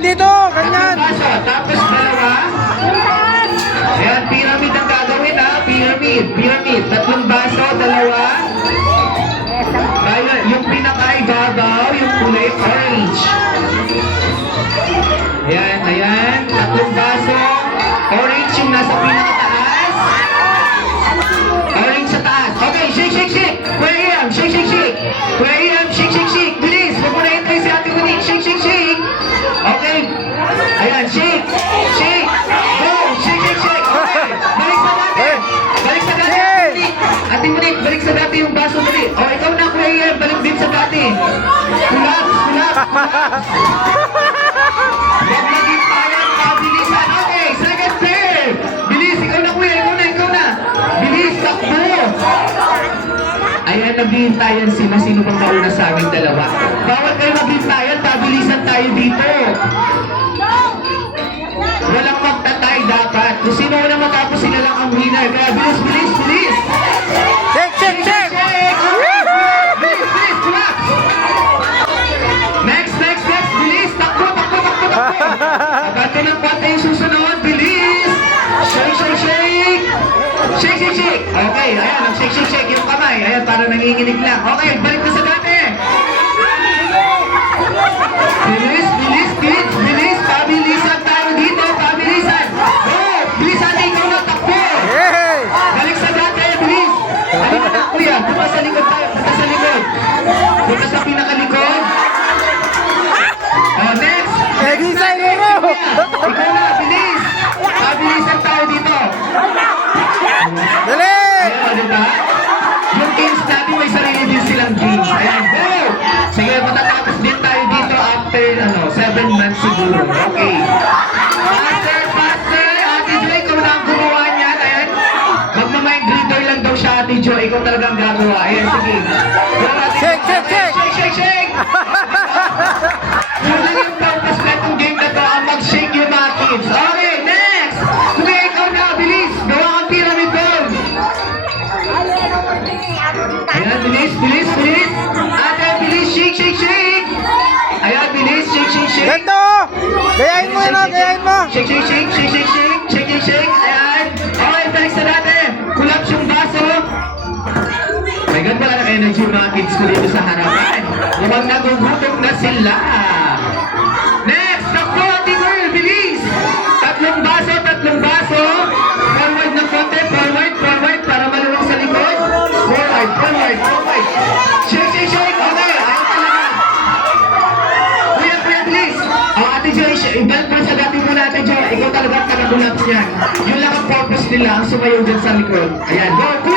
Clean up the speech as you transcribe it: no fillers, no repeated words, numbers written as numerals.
dito. Ganyan. Tapos dalawa. Ayan, pyramid ang gagawin ha. Pyramid. Tatlong baso, dalawa. Kaya yung pinaka-ibabaw, yung kulay orange. Ayan. Tatlong baso. Orange yung nasa pinakataas. Orange sa taas. Okay, shake. Kuya Iam, shake. Kuya Iam, shake. Bilis, huwag mo na entry si Ate Monique. Shake. Okay. Ayan, shake. Go, shake. Okay, balik sa dati. Ate Monique, balik sa dati yung baso dali. O, ikaw na, Kuya Iam, balik din sa dati. Kulap. Huwag naging payat, pabilisan. Okay, second pair. Bilis, ikaw na Kuya, ikaw na. Bilis, takbo. Ayan, naghihintayan sila. Sino pang mauna sa aming dalawa? Bawal kayo maghintayan, pabilisan tayo dito. Walang magtatay dapat. Kung sino na matapos, sila lang ang winner. Kaya bilis. Shake. Bilis, collapse. Next. Bilis, takbo. Abante ng konti yung susunod. Bilis. Shake. Okay, ayan, shake yung kamay. Ayan, para nanginginig lang. Okay, balik na sa dati. Bilis. Pabilisan tayo dito, pabilisan. Go! Bilisan ikaw na, takbo. Balik sa dati, bilis. Halika na, Kuya. Punta sa likod tayo, Punta sa pinakalikod. Oh, next. Design mo. Ikaw na, bilis. Pabilisan tayo dito. Dali. Ayan, diba? Yung games natin, may sarili din silang games. Ayan, go! Sige, matatapos din tayo dito after 7 months siguro. Okay. Faster! Ate Jo, ikaw na ang gumawa niyan. Ayan. Magmamind reader lang daw siya, Ate Jo. Ikaw talagang gagawa. Ayan, sige. Go, Ate Jo. Shake! Yun lang yung purpose na itong game na to, ang mag-shake yung mga kids. Okay, next! Kuya, ikaw na, bilis! Gawa kang pyramid doon! Ayan, bilis! Ate, bilis! Shake! Ayan, bilis! Shake! Ganto. Gayahin mo. Shake! Ayan! Okay, balik sa dati! Collapse yung baso! My God, wala na energy yung mga kids ko dito sa harapan. Mukhang nagugutom na sila! Next! Takbo, Ate Girl! Bilis! Tatlong baso! Forward na konti! Forward! Para malulong sa likod! Forward! Shake! Okay! Ayaw talaga! Kuya, bilis! O, Ate Jo, ibalik mo sa dati mo na, Ate Jo. Ikaw talaga taga-collapse yan. Yun lang ang purpose nila, ang sumayaw dyan sa likod. Ayan, go!